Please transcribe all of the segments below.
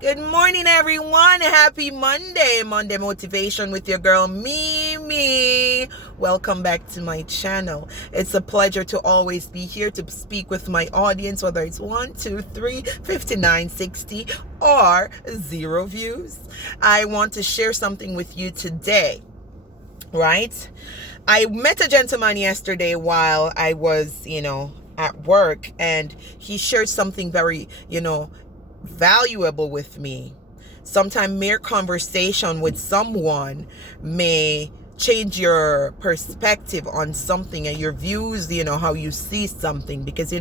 Good morning, everyone. Happy Monday. Monday motivation with your girl, Mimi. Welcome back to my channel. It's a pleasure to always be here to speak with my audience, whether it's 1, 2, 3, 59, 60, or 0 views. I want to share something with you today, right? I met a gentleman yesterday while I was, at work, and he shared something very, valuable with me. Sometimes mere conversation with someone may change your perspective on something and your views, how you see something, because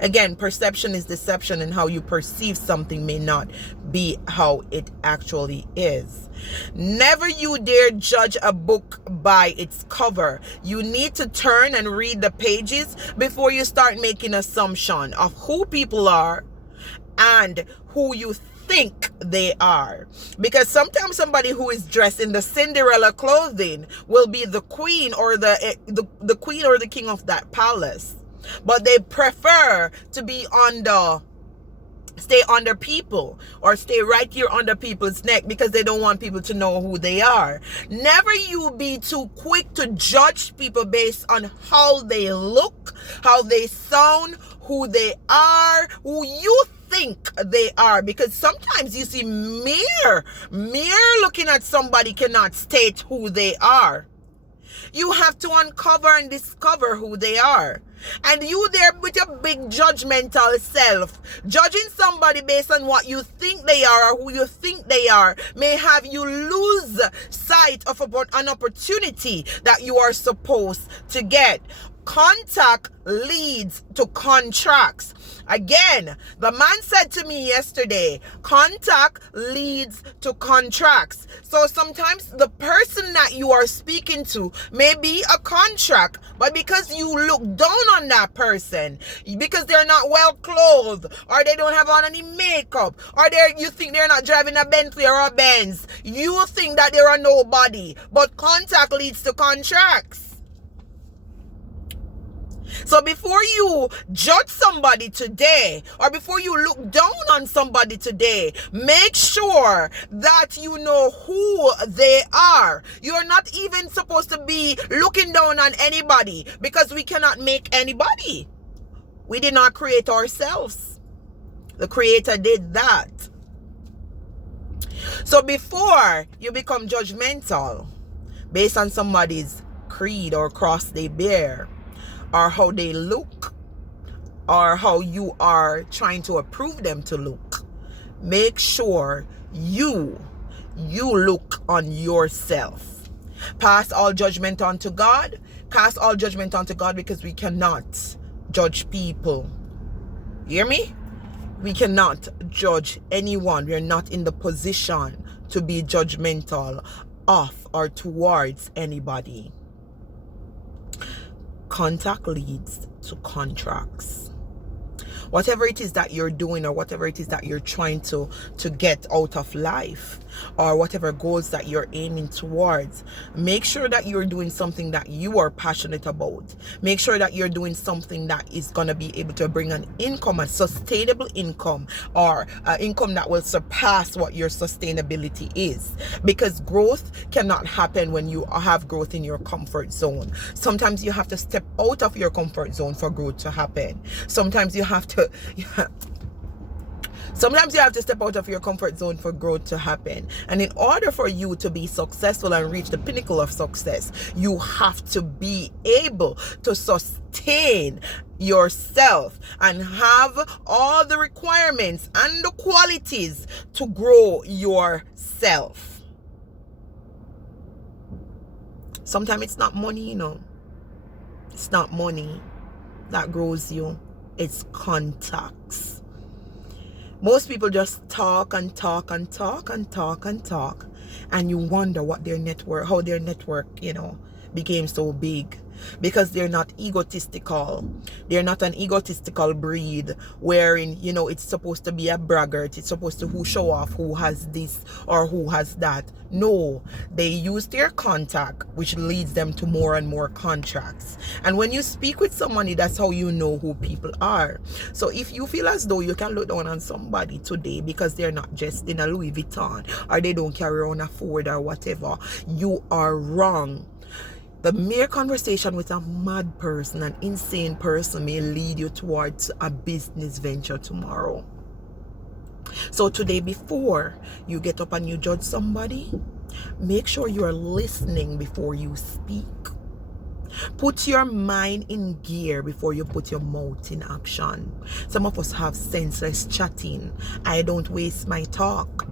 again, perception is deception, and how you perceive something may not be how it actually is. Never you dare judge a book by its cover. You need to turn and read the pages before you start making assumption of who people are and who you think they are. Because sometimes somebody who is dressed in the Cinderella clothing will be the queen or the queen or the king of that palace, but they prefer to be stay under people, or stay right here under people's neck, because they don't want people to know who they are. Never you be too quick to judge people based on how they look, how they sound, who they are, who you think they are, because sometimes you see mere looking at somebody cannot state who they are. You have to uncover and discover who they are. And you there with your big judgmental self, judging somebody based on what you think they are or who you think they are, may have you lose sight of an opportunity that you are supposed to get. Contact leads to contracts. Again, the man said to me yesterday, contact leads to contracts. So sometimes the person that you are speaking to may be a contract, but because you look down on that person, because they're not well clothed, or they don't have on any makeup, or you think they're not driving a Bentley or a Benz, you think that they're a nobody. But contact leads to contracts. So before you judge somebody today, or before you look down on somebody today, make sure that you know who they are. You're not even supposed to be looking down on anybody, because we cannot make anybody. We did not create ourselves. The Creator did that. So before you become judgmental based on somebody's creed or cross they bear, or how they look, or how you are trying to approve them to look, make sure you look on yourself. Pass all judgment onto God. Cast all judgment onto God, because we cannot judge people. You hear me? We cannot judge anyone. We are not in the position to be judgmental of or towards anybody. Contact leads to contracts. Whatever it is that you're doing, or whatever it is that you're trying to get out of life, or whatever goals that you're aiming towards, make sure that you're doing something that you are passionate about. Make sure that you're doing something that is going to be able to bring an income, a sustainable income, or income that will surpass what your sustainability is. Because growth cannot happen when you have growth in your comfort zone. Sometimes you have to step out of your comfort zone for growth to happen. Sometimes you have to step out of your comfort zone for growth to happen. And in order for you to be successful and reach the pinnacle of success, you have to be able to sustain yourself and have all the requirements and the qualities to grow yourself. Sometimes it's not money, It's not money that grows you. It's contacts. Most people just talk and talk and talk and talk and talk, and you wonder what how their network, became so big, because they're not egotistical. They're not an egotistical breed wherein, it's supposed to be a braggart. It's supposed to who show off who has this or who has that. No, they use their contact, which leads them to more and more contracts. And when you speak with somebody, that's how you know who people are. So if you feel as though you can look down on somebody today because they're not just in a Louis Vuitton or they don't carry on a Ford or whatever, you are wrong. The mere conversation with a mad person, an insane person, may lead you towards a business venture tomorrow. So today, before you get up and you judge somebody, make sure you are listening before you speak. Put your mind in gear before you put your mouth in action. Some of us have senseless chatting. I don't waste my talk.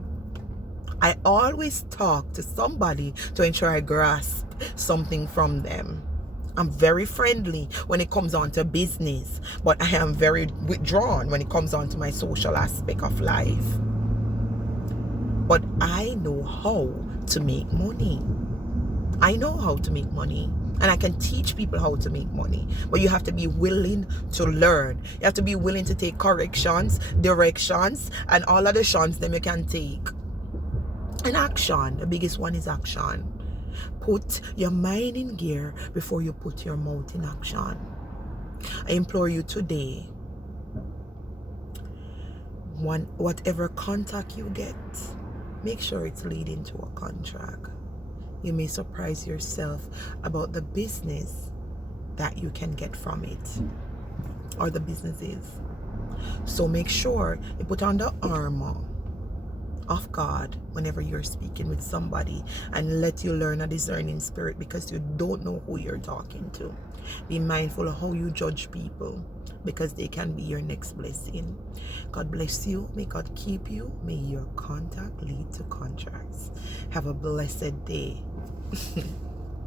I always talk to somebody to ensure I grasp something from them. I'm very friendly when it comes on to business, but I am very withdrawn when it comes on to my social aspect of life. But I know how to make money. I know how to make money, and I can teach people how to make money. But you have to be willing to learn. You have to be willing to take corrections, directions, and all of the shons them you can take. And action, the biggest one is action. Put your mind in gear before you put your mouth in action. I implore you today, whatever contact you get, make sure it's leading to a contract. You may surprise yourself about the business that you can get from it, or the businesses. So make sure you put on the armor of God whenever you're speaking with somebody, and let you learn a discerning spirit, because you don't know who you're talking to. Be mindful of how you judge people, because they can be your next blessing. God bless you. May God keep you. May your contact lead to contracts. Have a blessed day.